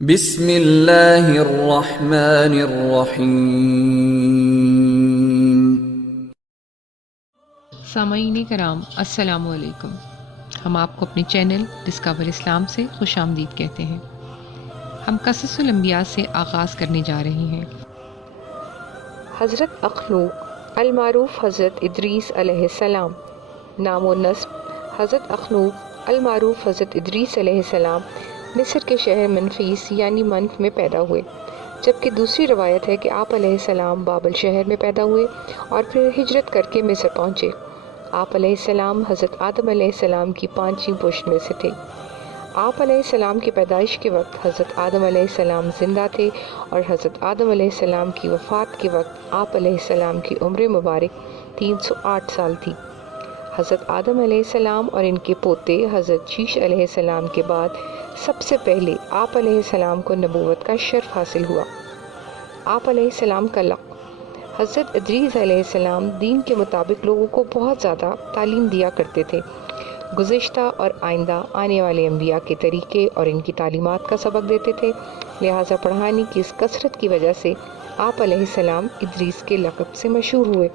بسم اللہ الرحمن الرحیم۔ سامعین کرام السلام علیکم۔ ہم آپ کو اپنے چینل ڈسکور اسلام سے خوش آمدید کہتے ہیں۔ ہم قصص الانبیاء سے آغاز کرنے جا رہے ہیں۔ حضرت اخنوق المعروف حضرت ادریس علیہ السلام۔ نام و نسب حضرت اخنوق المعروف حضرت ادریس علیہ السلام مصر کے شہر منفیس یعنی منف میں پیدا ہوئے، جبکہ دوسری روایت ہے کہ آپ علیہ السلام بابل شہر میں پیدا ہوئے اور پھر ہجرت کر کے مصر پہنچے۔ آپ علیہ السلام حضرت آدم علیہ السلام کی پانچویں پشت میں سے تھے۔ آپ علیہ السلام کی پیدائش کے وقت حضرت آدم علیہ السلام زندہ تھے اور حضرت آدم علیہ السلام کی وفات کے وقت آپ علیہ السلام کی عمر مبارک 308 سال تھی۔ حضرت آدم علیہ السلام اور ان کے پوتے حضرت شیش علیہ السلام کے بعد سب سے پہلے آپ علیہ السلام کو نبوت کا شرف حاصل ہوا۔ آپ علیہ السلام کا لقب۔ حضرت ادریس علیہ السلام دین کے مطابق لوگوں کو بہت زیادہ تعلیم دیا کرتے تھے۔ گزشتہ اور آئندہ آنے والے انبیاء کے طریقے اور ان کی تعلیمات کا سبق دیتے تھے، لہٰذا پڑھانے کی اس کثرت کی وجہ سے آپ علیہ السلام ادریس کے لقب سے مشہور ہوئے۔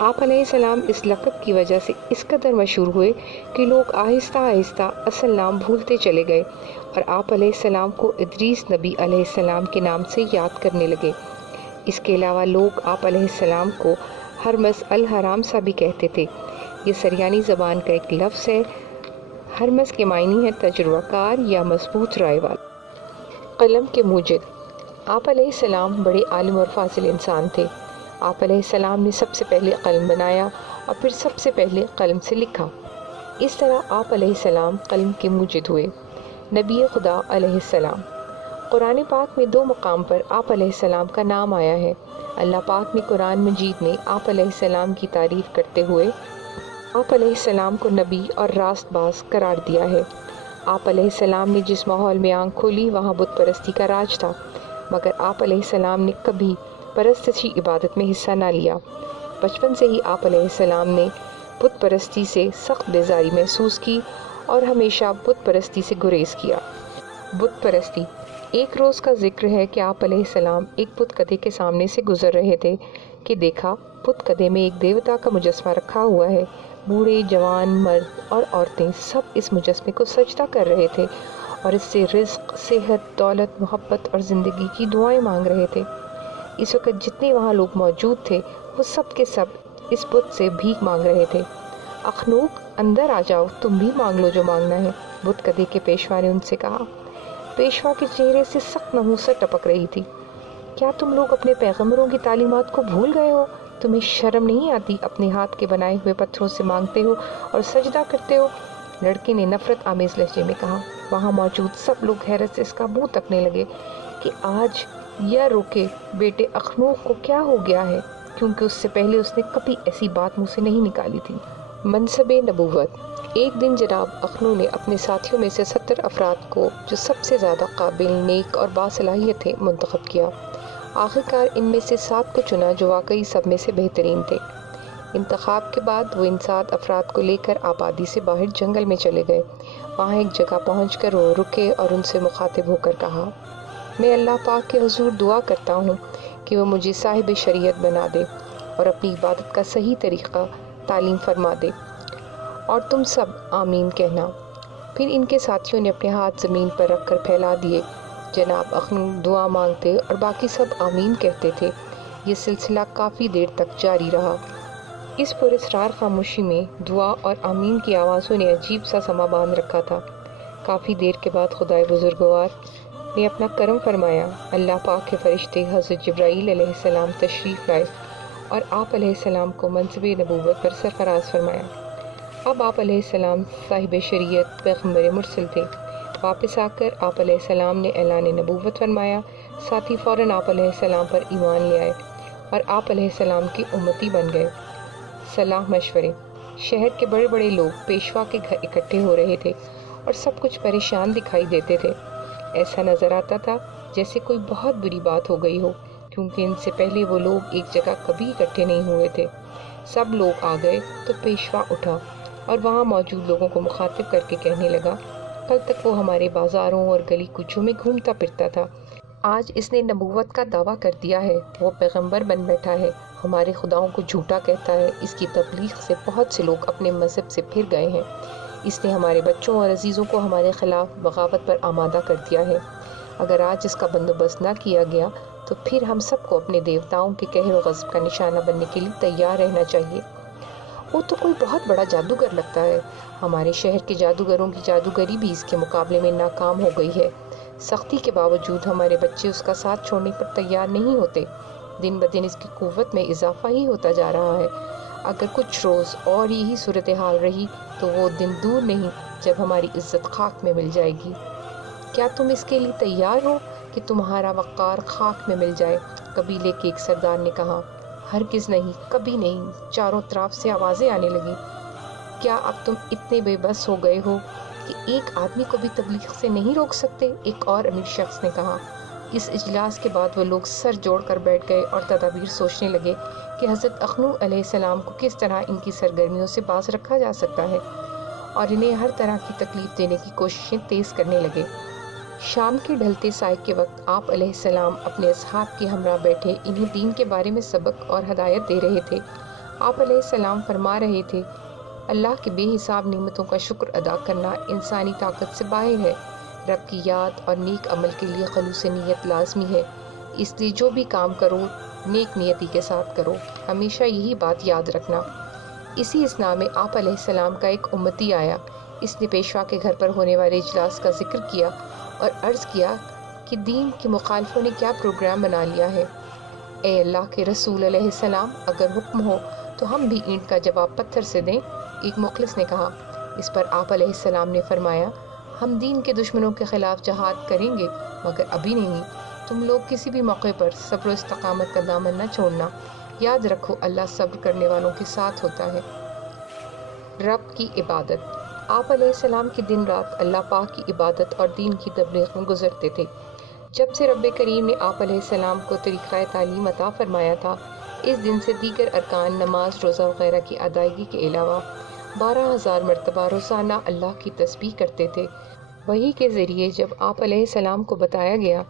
آپ علیہ السلام اس لقب کی وجہ سے اس قدر مشہور ہوئے کہ لوگ آہستہ آہستہ اصل نام بھولتے چلے گئے اور آپ علیہ السلام کو ادریس نبی علیہ السلام کے نام سے یاد کرنے لگے۔ اس کے علاوہ لوگ آپ علیہ السلام کو ہرمز الحرام سا بھی کہتے تھے۔ یہ سریانی زبان کا ایک لفظ ہے۔ ہرمز کے معنی ہے تجربہ کار یا مضبوط رائے والا۔ قلم کے موجد۔ آپ علیہ السلام بڑے عالم اور فاضل انسان تھے۔ آپ علیہ السلام نے سب سے پہلے قلم بنایا اور پھر سب سے پہلے قلم سے لکھا۔ اس طرح آپ علیہ السلام قلم کے موجد ہوئے۔ نبی خدا علیہ السلام۔ قرآن پاک میں 2 مقام پر آپ علیہ السلام کا نام آیا ہے۔ اللہ پاک نے قرآن مجید میں آپ علیہ السلام کی تعریف کرتے ہوئے آپ علیہ السلام کو نبی اور راست باز قرار دیا ہے۔ آپ علیہ السلام نے جس ماحول میں آنکھ کھولی وہاں بت پرستی کا راج تھا، مگر آپ علیہ السلام نے کبھی پرستشی عبادت میں حصہ نہ لیا۔ بچپن سے ہی آپ علیہ السلام نے بت پرستی سے سخت بیزاری محسوس کی اور ہمیشہ بت پرستی سے گریز کیا۔ بت پرستی۔ ایک روز کا ذکر ہے کہ آپ علیہ السلام ایک بت کدے کے سامنے سے گزر رہے تھے کہ دیکھا بت کدے میں ایک دیوتا کا مجسمہ رکھا ہوا ہے۔ بوڑھے، جوان، مرد اور عورتیں سب اس مجسمے کو سجدہ کر رہے تھے اور اس سے رزق، صحت، دولت، محبت اور زندگی کی دعائیں مانگ رہے تھے۔ اس وقت جتنے وہاں لوگ موجود تھے وہ سب کے سب اس بت سے بھیک مانگ رہے تھے۔ اخنوق اندر آ جاؤ، تم بھی مانگ لو جو مانگنا ہے، بت کدے کے پیشوا نے ان سے کہا۔ پیشوا کے چہرے سے سخت نحوست ٹپک رہی تھی۔ کیا تم لوگ اپنے پیغمبروں کی تعلیمات کو بھول گئے ہو؟ تمہیں شرم نہیں آتی؟ اپنے ہاتھ کے بنائے ہوئے پتھروں سے مانگتے ہو اور سجدہ کرتے ہو۔ لڑکے نے نفرت آمیز لہجے میں کہا۔ وہاں موجود سب لوگ حیرت سے اس کا منہ تکنے لگے کہ آج یا روکے بیٹے اخنوق کو کیا ہو گیا ہے، کیونکہ اس سے پہلے اس نے کبھی ایسی بات منہ سے نہیں نکالی تھی۔ منصب نبوت۔ ایک دن جناب اخنوق نے اپنے ساتھیوں میں سے 70 افراد کو جو سب سے زیادہ قابل، نیک اور باصلاحیت تھے منتخب کیا۔ آخرکار ان میں سے 7 کو چنا جو واقعی سب میں سے بہترین تھے۔ انتخاب کے بعد وہ ان 7 افراد کو لے کر آبادی سے باہر جنگل میں چلے گئے۔ وہاں ایک جگہ پہنچ کر وہ رکے اور ان سے مخاطب ہو کر کہا، میں اللہ پاک کے حضور دعا کرتا ہوں کہ وہ مجھے صاحب شریعت بنا دے اور اپنی عبادت کا صحیح طریقہ تعلیم فرما دے، اور تم سب آمین کہنا۔ پھر ان کے ساتھیوں نے اپنے ہاتھ زمین پر رکھ کر پھیلا دیے۔ جناب اخنوق دعا مانگتے اور باقی سب آمین کہتے تھے۔ یہ سلسلہ کافی دیر تک جاری رہا۔ اس پراسرار خاموشی میں دعا اور آمین کی آوازوں نے عجیب سا سما باندھ رکھا تھا۔ کافی دیر کے بعد خدائے بزرگوار نے اپنا کرم فرمایا۔ اللہ پاک کے فرشتے حضرت جبرائیل علیہ السلام تشریف لائے اور آپ علیہ السلام کو منصب نبوت پر سرفراز فرمایا۔ اب آپ علیہ السلام صاحب شریعت پیغمبر مرسل تھے۔ واپس آ کر آپ علیہ السلام نے اعلان نبوت فرمایا، ساتھ ہی فوراً آپ علیہ السلام پر ایمان لے آئے اور آپ علیہ السلام کی امتی بن گئے۔ صلاح مشورے۔ شہر کے بڑے بڑے لوگ پیشوا کے گھر اکٹھے ہو رہے تھے اور سب کچھ پریشان دکھائی دیتے تھے۔ ایسا نظر آتا تھا جیسے کوئی بہت بری بات ہو گئی ہو، کیونکہ ان سے پہلے وہ لوگ ایک جگہ کبھی اکٹھے نہیں ہوئے تھے۔ سب لوگ آ گئے تو پیشوا اٹھا اور وہاں موجود لوگوں کو مخاطب کر کے کہنے لگا، کل تک وہ ہمارے بازاروں اور گلی کوچوں میں گھومتا پھرتا تھا، آج اس نے نبوت کا دعویٰ کر دیا ہے، وہ پیغمبر بن بیٹھا ہے، ہمارے خداؤں کو جھوٹا کہتا ہے۔ اس کی تبلیغ سے بہت سے لوگ اپنے مذہب سے پھر گئے ہیں۔ اس نے ہمارے بچوں اور عزیزوں کو ہمارے خلاف بغاوت پر آمادہ کر دیا ہے۔ اگر آج اس کا بندوبست نہ کیا گیا تو پھر ہم سب کو اپنے دیوتاؤں کے قہر و غضب کا نشانہ بننے کے لیے تیار رہنا چاہیے۔ وہ تو کوئی بہت بڑا جادوگر لگتا ہے۔ ہمارے شہر کے جادوگروں کی جادوگری بھی اس کے مقابلے میں ناکام ہو گئی ہے۔ سختی کے باوجود ہمارے بچے اس کا ساتھ چھوڑنے پر تیار نہیں ہوتے۔ دن بدن اس کی قوت میں اضافہ ہی ہوتا جا رہا ہے۔ اگر کچھ روز اور یہی صورتحال رہی تو وہ دن دور نہیں جب ہماری عزت خاک میں مل جائے گی۔ کیا تم اس کے لیے تیار ہو کہ تمہارا وقار خاک میں مل جائے؟ قبیلے کے ایک سردار نے کہا۔ ہرگز نہیں، کبھی نہیں، چاروں طرف سے آوازیں آنے لگیں۔ کیا اب تم اتنے بے بس ہو گئے ہو کہ ایک آدمی کو بھی تبلیغ سے نہیں روک سکتے؟ ایک اور امیر شخص نے کہا۔ اس اجلاس کے بعد وہ لوگ سر جوڑ کر بیٹھ گئے اور تدابیر سوچنے لگے کہ حضرت اخنوع علیہ السلام کو کس طرح ان کی سرگرمیوں سے باز رکھا جا سکتا ہے، اور انہیں ہر طرح کی تکلیف دینے کی کوششیں تیز کرنے لگے۔ شام کے ڈھلتے سائے کے وقت آپ علیہ السلام اپنے اصحاب کے ہمراہ بیٹھے انہیں دین کے بارے میں سبق اور ہدایت دے رہے تھے۔ آپ علیہ السلام فرما رہے تھے، اللہ کے بے حساب نعمتوں کا شکر ادا کرنا انسانی طاقت سے باہر ہے۔ رب کی یاد اور نیک عمل کے لیے خلوص نیت لازمی ہے، اس لیے جو بھی کام کرو نیک نیتی کے ساتھ کرو، ہمیشہ یہی بات یاد رکھنا۔ اسی اثناء میں آپ علیہ السلام کا ایک امتی آیا۔ اس نے پیشوا کے گھر پر ہونے والے اجلاس کا ذکر کیا اور عرض کیا کہ دین کے مخالفوں نے کیا پروگرام بنا لیا ہے۔ اے اللہ کے رسول علیہ السلام، اگر حکم ہو تو ہم بھی اینٹ کا جواب پتھر سے دیں، ایک مخلص نے کہا۔ اس پر آپ علیہ السلام نے فرمایا، ہم دین کے دشمنوں کے خلاف جہاد کریں گے، مگر ابھی نہیں۔ تم لوگ کسی بھی موقع پر صبر و استقامت کا دامن نہ چھوڑنا، یاد رکھو اللہ صبر کرنے والوں کے ساتھ ہوتا ہے۔ رب کی عبادت۔ آپ علیہ السلام کے دن رات اللہ پاک کی عبادت اور دین کی تبلیغ میں گزرتے تھے۔ جب سے رب کریم نے آپ علیہ السلام کو طریقہ تعلیم عطا فرمایا تھا، اس دن سے دیگر ارکان نماز، روزہ وغیرہ کی ادائیگی کے علاوہ 12,000 مرتبہ روزانہ اللہ کی تسبیح کرتے تھے۔ وحی کے ذریعے جب آپ علیہ السلام کو بتایا گیا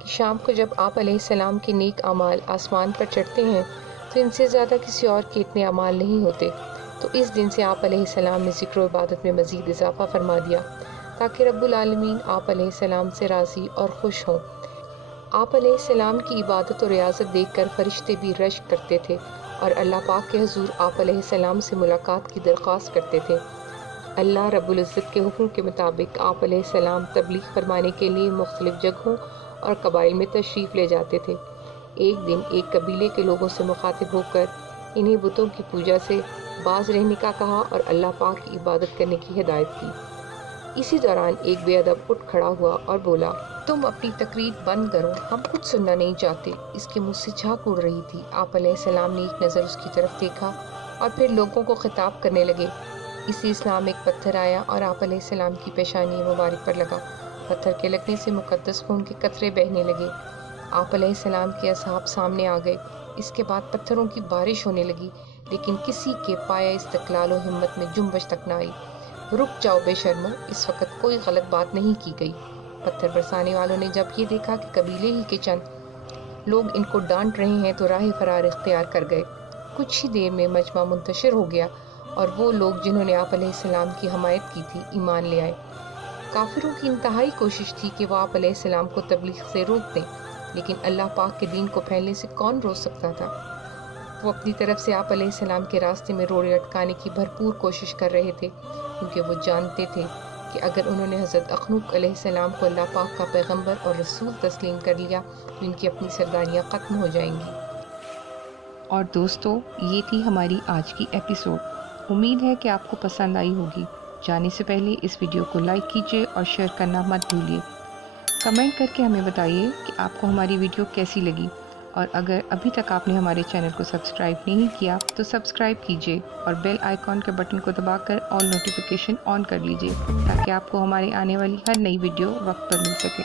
کہ شام کو جب آپ علیہ السلام کے نیک اعمال آسمان پر چڑھتے ہیں تو ان سے زیادہ کسی اور کے اتنے اعمال نہیں ہوتے، تو اس دن سے آپ علیہ السلام نے ذکر و عبادت میں مزید اضافہ فرما دیا تاکہ رب العالمین آپ علیہ السلام سے راضی اور خوش ہوں۔ آپ علیہ السلام کی عبادت و ریاضت دیکھ کر فرشتے بھی رشک کرتے تھے اور اللہ پاک کے حضور آپ علیہ السلام سے ملاقات کی درخواست کرتے تھے۔ اللہ رب العزت کے حکم کے مطابق آپ علیہ السلام تبلیغ فرمانے کے لیے مختلف جگہوں اور قبائل میں تشریف لے جاتے تھے۔ ایک دن ایک قبیلے کے لوگوں سے مخاطب ہو کر انہیں بتوں کی پوجا سے باز رہنے کا کہا اور اللہ پاک کی عبادت کرنے کی ہدایت کی۔ اسی دوران ایک بے ادب اٹھ کھڑا ہوا اور بولا، تم اپنی تقریر بند کرو، ہم کچھ سننا نہیں چاہتے۔ اس کے منہ سے جھاگ اڑ رہی تھی۔ آپ علیہ السلام نے ایک نظر اس کی طرف دیکھا اور پھر لوگوں کو خطاب کرنے لگے۔ اسی اسلام ایک پتھر آیا اور آپ علیہ السلام کی پیشانی مبارک پر لگا۔ پتھر کے لگنے سے مقدس خون کے قطرے بہنے لگے۔ آپ علیہ السلام کے اصحاب سامنے آ گئے۔ اس کے بعد پتھروں کی بارش ہونے لگی، لیکن کسی کے پایا استقلال و ہمت میں جنبش تک نہ آئی۔ رک جاؤ بے شرمو، اس وقت کوئی غلط بات نہیں کی گئی۔ پتھر برسانے والوں نے جب یہ دیکھا کہ قبیلے ہی کے چند لوگ ان کو ڈانٹ رہے ہیں تو راہ فرار اختیار کر گئے۔ کچھ ہی دیر میں مجمع منتشر ہو گیا اور وہ لوگ جنہوں نے آپ علیہ السلام کی حمایت کی تھی ایمان لے آئے۔ کافروں کی انتہائی کوشش تھی کہ وہ آپ علیہ السلام کو تبلیغ سے روک دیں، لیکن اللہ پاک کے دین کو پھیلنے سے کون روک سکتا تھا؟ وہ اپنی طرف سے آپ علیہ السلام کے راستے میں روڑے اٹکانے کی بھرپور کوشش کر رہے تھے، کیونکہ وہ جانتے تھے کہ اگر انہوں نے حضرت اخنوع علیہ السلام کو اللہ پاک کا پیغمبر اور رسول تسلیم کر لیا تو ان کی اپنی سرداریاں ختم ہو جائیں گی۔ اور دوستو، یہ تھی ہماری آج کی ایپیسوڈ۔ امید ہے کہ آپ کو پسند آئی ہوگی۔ جانے سے پہلے اس ویڈیو کو لائک کیجیے اور شیئر کرنا مت بھولیے۔ کمنٹ کر کے ہمیں بتائیے کہ آپ کو ہماری ویڈیو کیسی لگی، اور اگر ابھی تک آپ نے ہمارے چینل کو سبسکرائب نہیں کیا تو سبسکرائب کیجیے اور بیل آئیکن کے بٹن کو دبا کر آل نوٹیفیکیشن آن کر لیجیے تاکہ آپ کو ہمارے آنے والی ہر نئی ویڈیو وقت پر مل سکے۔